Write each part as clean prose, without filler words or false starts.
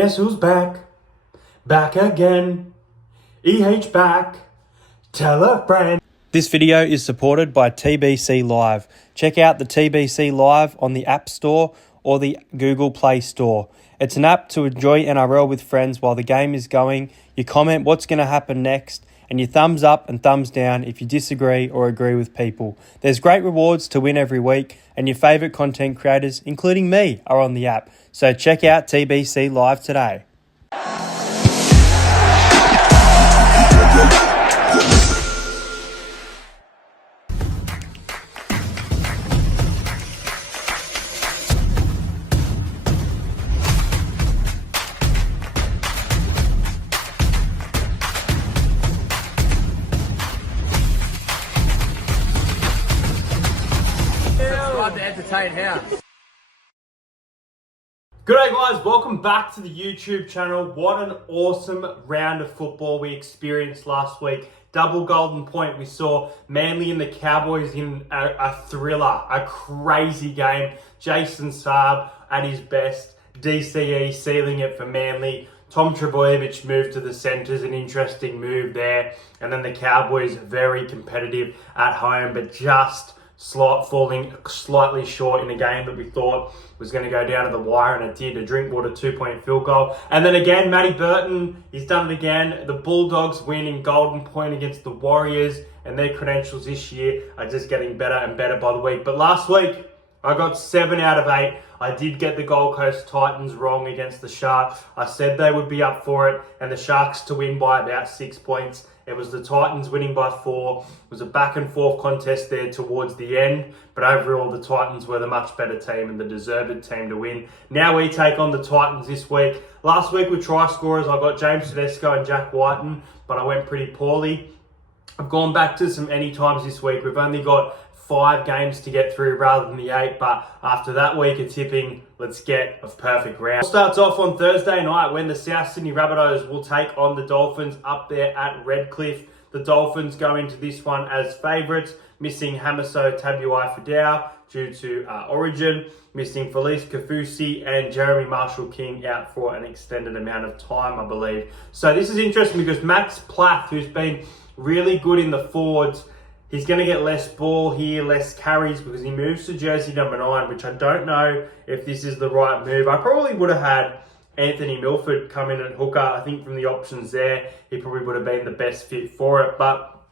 Guess who's back? Back again. EH back. Tell a friend. This video is supported by TBC Live. Check out the TBC Live on the App Store or the Google Play Store. It's an app to enjoy NRL with friends while the game is going. You comment what's going to happen next, and you thumbs up and thumbs down if you disagree or agree with people. There's great rewards to win every week, and your favourite content creators, including me, are on the app. So check out TBC Live today. G'day guys, welcome back to the YouTube channel. What an awesome round of football we experienced last week. Double golden point. We saw Manly and the Cowboys in a thriller, a crazy game. Jason Saab at his best. DCE sealing it for Manly. Tom Trbojevic moved to the centres, an interesting move there. And then the Cowboys very competitive at home, but just falling slightly short in a game that we thought was going to go down to the wire, and it did. A Drinkwater 2-point field goal. And then again, Matty Burton, he's done it again. The Bulldogs win in golden point against the Warriors, and their credentials this year are just getting better and better by the week. But last week, I got 7 out of 8. I did get the Gold Coast Titans wrong against the Sharks. I said they would be up for it, and the Sharks to win by about 6 points. It was the Titans winning by 4. It was a back and forth contest there towards the end. But overall, the Titans were the much better team and the deserved team to win. Now we take on the Titans this week. Last week with try scorers, I got James Tedesco and Jack Whiten, but I went pretty poorly. I've gone back to some anytimes this week. We've only got 5 games to get through rather than the 8, but after that week of tipping, let's get a perfect round. It starts off on Thursday night when the South Sydney Rabbitohs will take on the Dolphins up there at Redcliffe. The Dolphins go into this one as favourites, missing Hamiso Tabuai-Fidau due to Origin, missing Felice Kafusi and Jeremy Marshall-King out for an extended amount of time, I believe. So this is interesting because Max Plath, who's been really good in the forwards, he's going to get less ball here, less carries, because he moves to jersey number 9, which I don't know if this is the right move. I probably would have had Anthony Milford come in at hooker. I think from the options there, he probably would have been the best fit for it. But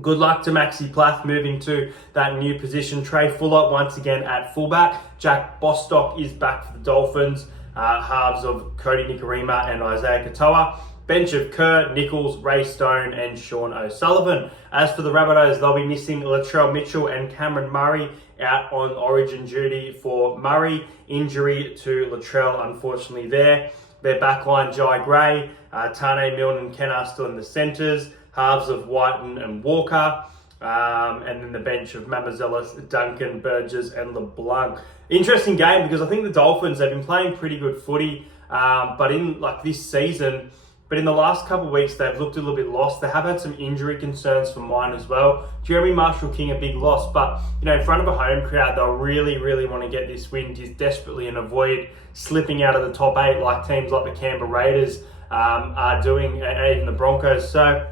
good luck to Maxi Plath moving to that new position. Trey Fuller once again at fullback. Jack Bostock is back for the Dolphins. Halves of Cody Nikorima and Isaiah Katoa. Bench of Kerr, Nichols, Ray Stone and Sean O'Sullivan. As for the Rabbitohs, they'll be missing Latrell Mitchell and Cameron Murray out on Origin duty for Murray. Injury to Latrell, unfortunately, there. Their backline, Jai Gray, Tane Milne and Ken are still in the centres. Halves of Whiten and Walker. And then the bench of Mamazelis, Duncan, Burgess and LeBlanc. Interesting game because I think the Dolphins, they've been playing pretty good footy. But in this season, but in the last couple of weeks, they've looked a little bit lost. They have had some injury concerns for mine as well. Jeremy Marshall-King, a big loss. But, in front of a home crowd, they'll really, really want to get this win just desperately and avoid slipping out of the top 8 like teams like the Canberra Raiders are doing, and even the Broncos. So,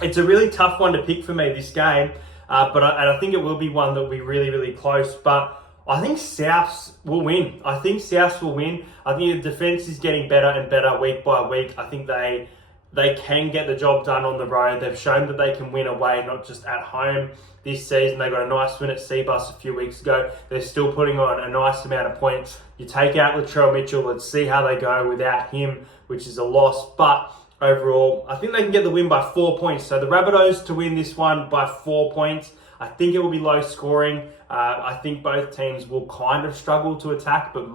it's a really tough one to pick for me, this game. But I think it will be one that will be really, really close. But I think Souths will win. I think the defence is getting better and better week by week. I think they can get the job done on the road. They've shown that they can win away, not just at home this season. They got a nice win at Seabus a few weeks ago. They're still putting on a nice amount of points. You take out Latrell Mitchell, let's see how they go without him, which is a loss. But overall, I think they can get the win by 4 points. So the Rabbitohs to win this one by 4 points. I think it will be low scoring. I think both teams will kind of struggle to attack, but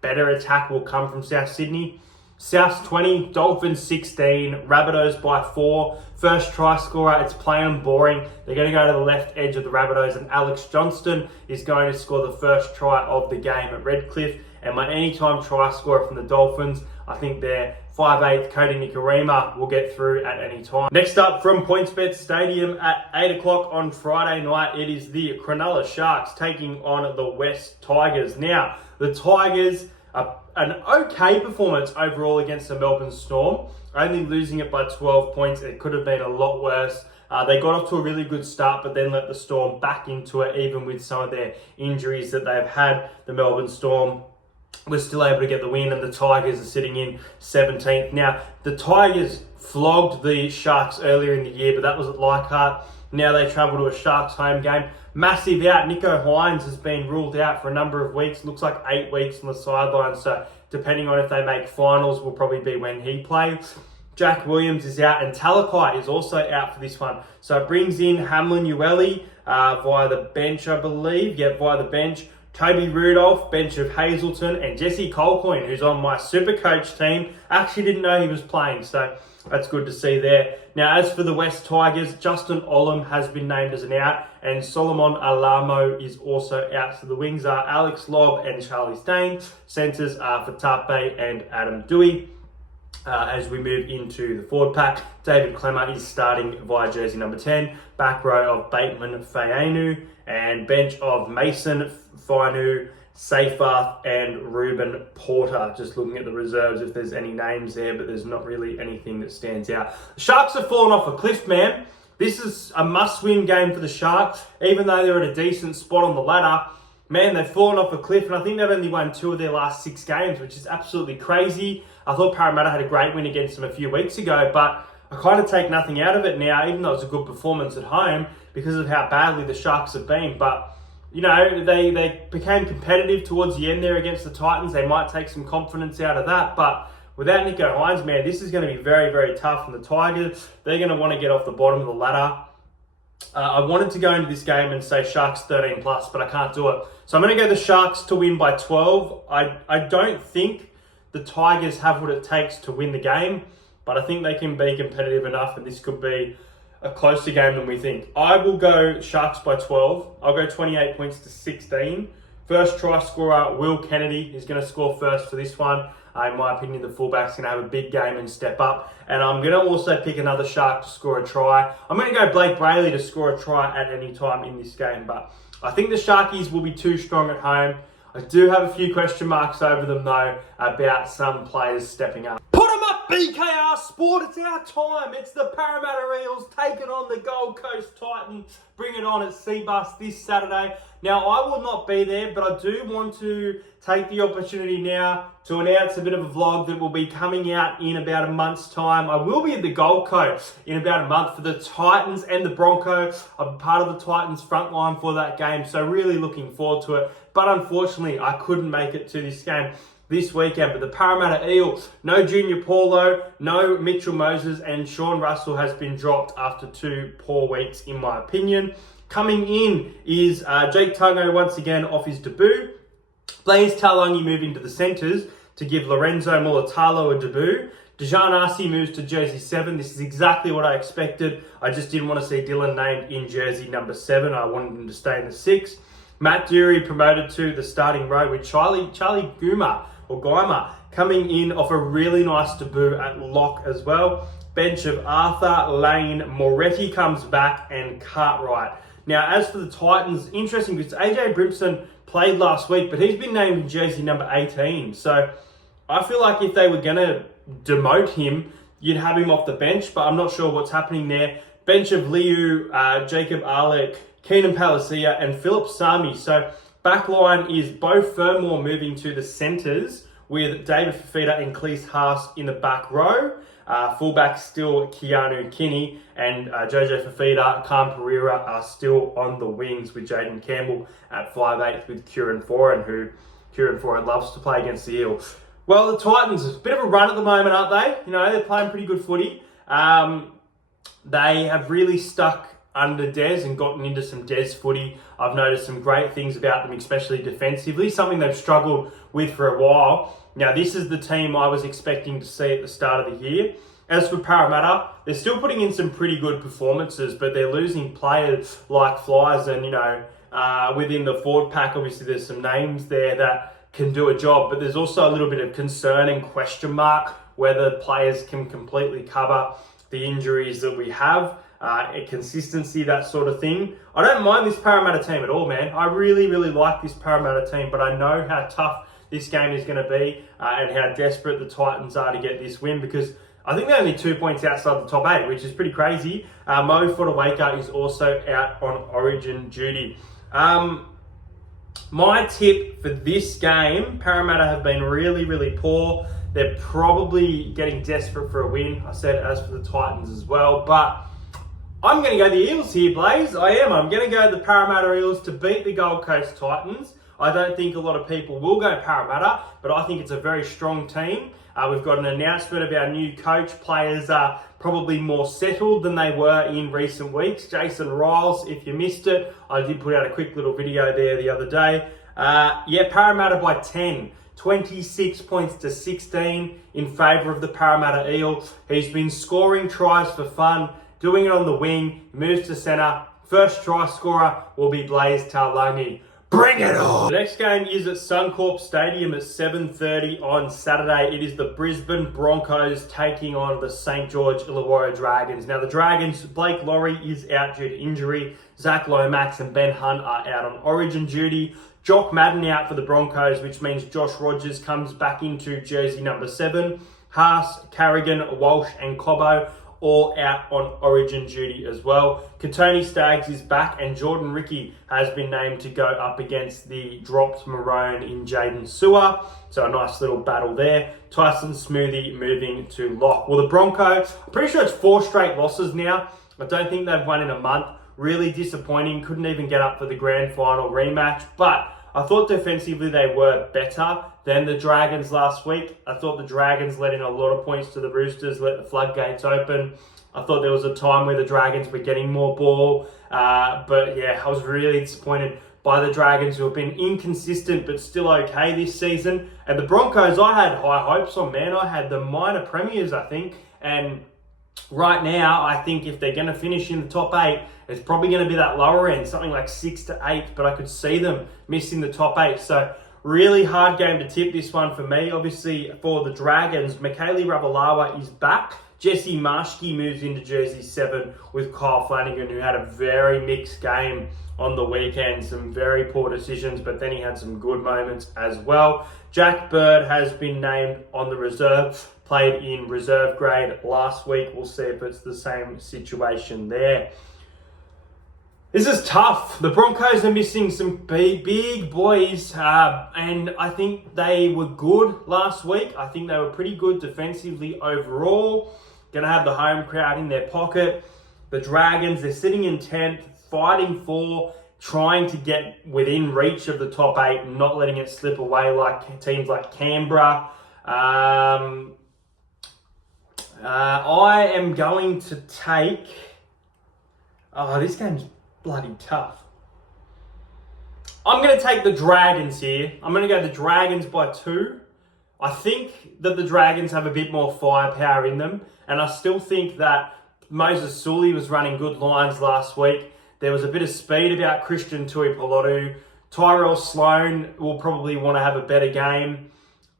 better attack will come from South Sydney. Souths 20, Dolphins 16, Rabbitohs by 4. First try scorer, it's plain boring. They're going to go to the left edge of the Rabbitohs, and Alex Johnston is going to score the first try of the game at Redcliffe. And my anytime try scorer from the Dolphins, I think they're 5'8", Cody Nikorima will get through at any time. Next up from PointsBet Stadium at 8 o'clock on Friday night, it is the Cronulla Sharks taking on the West Tigers. Now, the Tigers are an okay performance overall against the Melbourne Storm, only losing it by 12 points. It could have been a lot worse. They got off to a really good start, but then let the Storm back into it, even with some of their injuries that they've had. The Melbourne Storm was still able to get the win, and the Tigers are sitting in 17th. Now, the Tigers flogged the Sharks earlier in the year, but that was at Leichhardt. Now they travel to a Sharks home game. Massive out. Nico Hines has been ruled out for a number of weeks. Looks like 8 weeks on the sideline. So depending on if they make finals will probably be when he plays. Jack Williams is out, and Talakai is also out for this one. So it brings in Hamlin Ueli via the bench, I believe. Yeah, via the bench. Toby Rudolph, bench of Hazleton, and Jesse Colcoin, who's on my super coach team. Actually didn't know he was playing, so that's good to see there. Now, as for the West Tigers, Justin Olam has been named as an out, and Solomon Alamo is also out. So the wings are Alex Lobb and Charlie Stain. Centres are Fatape and Adam Dewey. As we move into the forward pack, David Clemmer is starting via jersey number 10. Back row of Bateman Faenu, and bench of Mason Fainu, Seyfarth and Ruben Porter. Just looking at the reserves if there's any names there, but there's not really anything that stands out. The Sharks have fallen off a cliff, man. This is a must-win game for the Sharks. Even though they're at a decent spot on the ladder, man, they've fallen off a cliff, and I think they've only won 2 of their last 6 games, which is absolutely crazy. I thought Parramatta had a great win against them a few weeks ago, but I kind of take nothing out of it now, even though it's a good performance at home, because of how badly the Sharks have been. But, you know, they became competitive towards the end there against the Titans. They might take some confidence out of that, but without Nico Hines, man, this is going to be very, very tough. And the Tigers, they're going to want to get off the bottom of the ladder. I wanted to go into this game and say Sharks 13 plus, but I can't do it. So I'm going to go the Sharks to win by 12. I don't think the Tigers have what it takes to win the game, but I think they can be competitive enough, and this could be a closer game than we think. I will go Sharks by 12. I'll go 28 points to 16. First try scorer, Will Kennedy, is going to score first for this one. In my opinion, the fullback's going to have a big game and step up. And I'm going to also pick another Shark to score a try. I'm going to go Blake Brayley to score a try at any time in this game. But I think the Sharkies will be too strong at home. I do have a few question marks over them, though, about some players stepping up. Put them up, BKR Sport. It's our time. It's the Parramatta Eels taking on the Gold Coast Titans. Bring it on at Seabus this Saturday. Now, I will not be there, but I do want to take the opportunity now to announce a bit of a vlog that will be coming out in about a month's time. I will be at the Gold Coast in about a month for the Titans and the Broncos. I'm part of the Titans front line for that game, so really looking forward to it. But unfortunately, I couldn't make it to this game this weekend. But the Parramatta Eels, no Junior Paulo, no Mitchell Moses, and Sean Russell has been dropped after 2 poor weeks, in my opinion. Coming in is Jake Tungo once again off his debut. Blaise Taulagi moving to the centres to give Lorenzo Mulatalo a debut. Dejan Arce moves to jersey 7. This is exactly what I expected. I just didn't want to see Dylan named in jersey number 7. I wanted him to stay in the 6. Matt Dury promoted to the starting row with Charlie Guymer coming in off a really nice debut at lock as well. Bench of Arthur, Lane, Moretti comes back, and Cartwright. Now, as for the Titans, interesting because AJ Brimson played last week, but he's been named in jersey number 18. So I feel like if they were going to demote him, you'd have him off the bench, but I'm not sure what's happening there. Bench of Liu, Jacob Arlek, Keenan Palacia, and Philip Sami. So backline is Bo Fermor moving to the centres with David Fafita and Cleese Haas in the back row. Fullback still Keanu Kinney, and Jojo Fafita, Khan Pereira are still on the wings with Jaden Campbell at 5'8" with Kieran Foran, who Kieran Foran loves to play against the Eels. Well, the Titans, a bit of a run at the moment, aren't they? You know, they're playing pretty good footy. They have really stuck under Des and gotten into some Des footy. I've noticed some great things about them, especially defensively, something they've struggled with for a while. Now, this is the team I was expecting to see at the start of the year. As for Parramatta, they're still putting in some pretty good performances, but they're losing players like flies. And, you know, within the forward pack, obviously there's some names there that can do a job, but there's also a little bit of concern and question mark whether players can completely cover the injuries that we have, consistency, that sort of thing. I don't mind this Parramatta team at all, man. I really, really like this Parramatta team, but I know how tough this game is going to be and how desperate the Titans are to get this win, because I think they're only 2 points outside the top 8, which is pretty crazy. Mo Fotuaika is also out on Origin duty. My tip for this game, Parramatta have been really, really poor. They're probably getting desperate for a win. I said as for the Titans as well, but I'm going to go the Eels here, Blaze. I am. I'm going to go the Parramatta Eels to beat the Gold Coast Titans. I don't think a lot of people will go Parramatta, but I think it's a very strong team. We've got an announcement of our new coach. Players are probably more settled than they were in recent weeks. Jason Riles, if you missed it, I did put out a quick little video there the other day. Parramatta by 10. 26 points to 16 in favour of the Parramatta Eel. He's been scoring tries for fun, doing it on the wing, moves to centre. First try scorer will be Blaze Taulagi. Bring it on! The next game is at Suncorp Stadium at 7:30 on Saturday. It is the Brisbane Broncos taking on the St. George Illawarra Dragons. Now the Dragons, Blake Lawrie is out due to injury. Zach Lomax and Ben Hunt are out on Origin duty. Jock Madden out for the Broncos, which means Josh Rogers comes back into jersey number 7. Haas, Carrigan, Walsh and Cobbo all out on Origin duty as well. Katoni Staggs is back and Jordan Ricky has been named to go up against the dropped Maroon in Jaden Sewer. So a nice little battle there. Tyson Smoothie moving to lock. Well, the Broncos, I'm pretty sure it's 4 straight losses now. I don't think they've won in a month. Really disappointing. Couldn't even get up for the grand final rematch. But I thought defensively they were better than the Dragons last week. I thought the Dragons let in a lot of points to the Roosters, let the floodgates open. I thought there was a time where the Dragons were getting more ball. But yeah, I was really disappointed by the Dragons, who have been inconsistent but still okay this season. And the Broncos, I had high hopes on, man. I had the minor premiers, I think. And right now, I think if they're going to finish in the top 8, it's probably going to be that lower end, something like 6 to 8, but I could see them missing the top 8. So really hard game to tip this one for me. Obviously, for the Dragons, Mikaele Ravalawa is back. Jesse Marschke moves into jersey 7 with Kyle Flanagan, who had a very mixed game on the weekend. Some very poor decisions, but then he had some good moments as well. Jack Bird has been named on the reserve, played in reserve grade last week. We'll see if it's the same situation there. This is tough. The Broncos are missing some big boys, and I think they were good last week. I think they were pretty good defensively overall. Going to have the home crowd in their pocket. The Dragons, they're sitting in 10th, fighting for, trying to get within reach of the top 8 and not letting it slip away like teams like Canberra. I am going to take... Oh, this game's bloody tough. I'm going to take the Dragons here. I'm going to go the Dragons by 2. I think that the Dragons have a bit more firepower in them, and I still think that Moses Sully was running good lines last week. There was a bit of speed about Christian Tuipulotu. Tyrell Sloan will probably want to have a better game.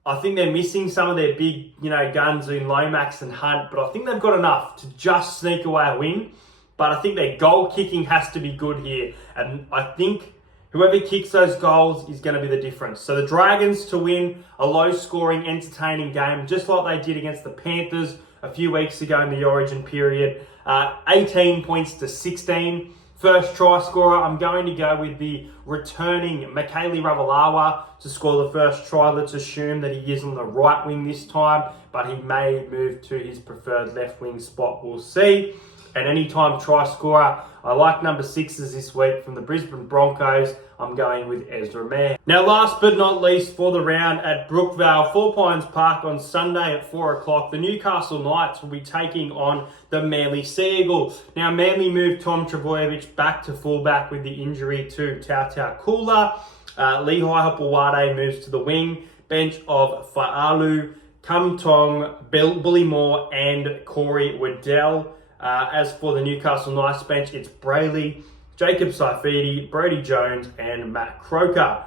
I think they're missing some of their big, guns in Lomax and Hunt, but I think they've got enough to just sneak away a win. But I think their goal kicking has to be good here. And I think whoever kicks those goals is going to be the difference. So the Dragons to win a low-scoring, entertaining game, just like they did against the Panthers a few weeks ago in the Origin period. 18 points to 16. First try scorer, I'm going to go with the returning Mikaele Ravalawa to score the first try. Let's assume that he is on the right wing this time, but he may move to his preferred left wing spot. We'll see. And anytime try scorer, I like number 6s this week from the Brisbane Broncos. I'm going with Ezra Mann. Now, last but not least for the round at Brookvale, Four Pines Park on Sunday at 4 o'clock, the Newcastle Knights will be taking on the Manly Sea Eagles. Now, Manly moved Tom Trbojevic back to fullback with the injury to Tautau Kula. Lehigh Hopewade moves to the wing. Bench of Fa'alu, Kumtong, Bullymore and Corey Waddell. As for the Newcastle Knights bench, it's Brayley, Jacob Saifidi, Brody Jones and Matt Croker.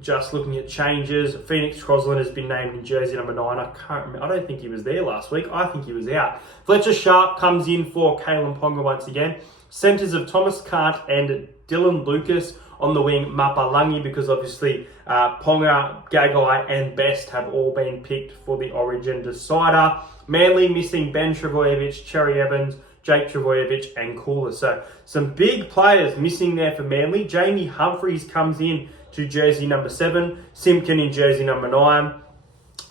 Just looking at changes, Phoenix Crosland has been named in jersey number 9. I can't remember. I don't think he was there last week. I think he was out. Fletcher Sharp comes in for Kalen Ponga once again. Centres of Thomas Cant and Dylan Lucas. On the wing, Mapalangi, because obviously Ponga, Gagai and Best have all been picked for the Origin decider. Manly missing Ben Travojevic, Cherry Evans, Jake Travojevic and Cooler. So some big players missing there for Manly. Jamie Humphries comes in to jersey number 7. Simpkin in jersey number 9.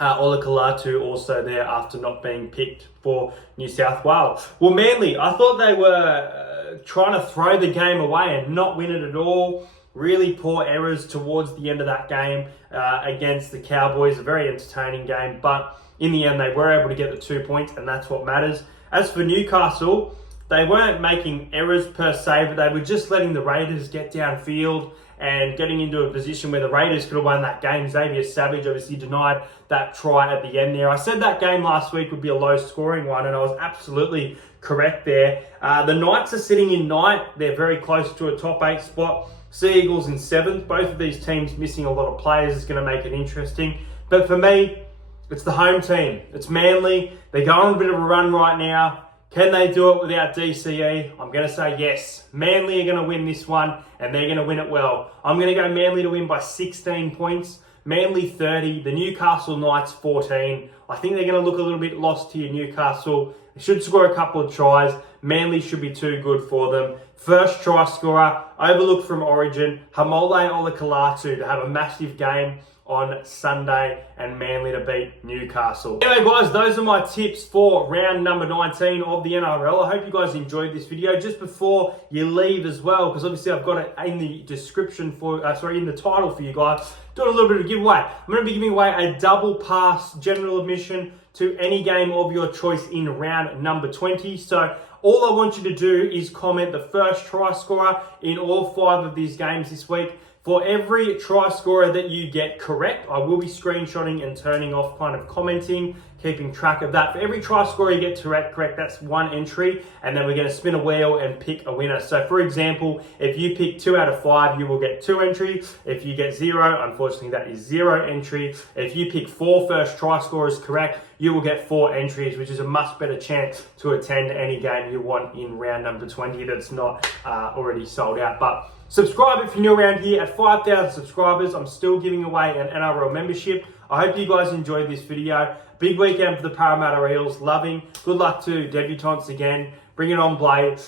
Ola Kalatu also there after not being picked for New South Wales. Well, Manly, I thought they were trying to throw the game away and not win it at all. Really poor errors towards the end of that game against the Cowboys. A very entertaining game, but in the end they were able to get the 2 points, and that's what matters. As for Newcastle, they weren't making errors per se, but they were just letting the Raiders get downfield and getting into a position where the Raiders could have won that game. Xavier Savage obviously denied that try at the end there. I said that game last week would be a low-scoring one, and I was absolutely correct there. The Knights are sitting in 9th. They're very close to a top 8 spot. Sea Eagles in 7th. Both of these teams missing a lot of players is going to make it interesting. But for me, it's the home team. It's Manly. They're going on a bit of a run right now. Can they do it without DCE? I'm going to say yes. Manly are going to win this one, and they're going to win it well. I'm going to go Manly to win by 16 points. Manly 30, the Newcastle Knights 14. I think they're going to look a little bit lost here, Newcastle. They should score a couple of tries. Manly should be too good for them. First try scorer, overlooked from Origin, Hamole Olakalatu to have a massive game on Sunday and Manly to beat Newcastle. Anyway guys, those are my tips for round number 19 of the NRL. I hope you guys enjoyed this video. Just before you leave as well, because obviously I've got it in the description for, in the title for you guys, doing a little bit of a giveaway. I'm going to be giving away a double pass general admission to any game of your choice in round number 20. So all I want you to do is comment the first try scorer in all 5 of these games this week. For every try scorer that you get correct, I will be screenshotting and turning off kind of commenting, keeping track of that. For every try scorer you get correct, that's 1 entry, and then we're going to spin a wheel and pick a winner. So for example, if you pick 2 out of 5, you will get 2 entry. If you get 0, unfortunately that is 0 entry. If you pick 4 first try scorers correct, you will get 4 entries, which is a much better chance to attend any game you want in round number 20 that's not already sold out. But subscribe if you're new around here. At 5,000 subscribers, I'm still giving away an NRL membership. I hope you guys enjoyed this video. Big weekend for the Parramatta Eels. Loving. Good luck to debutantes again. Bring it on, Blade.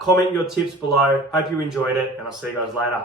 Comment your tips below. Hope you enjoyed it, and I'll see you guys later.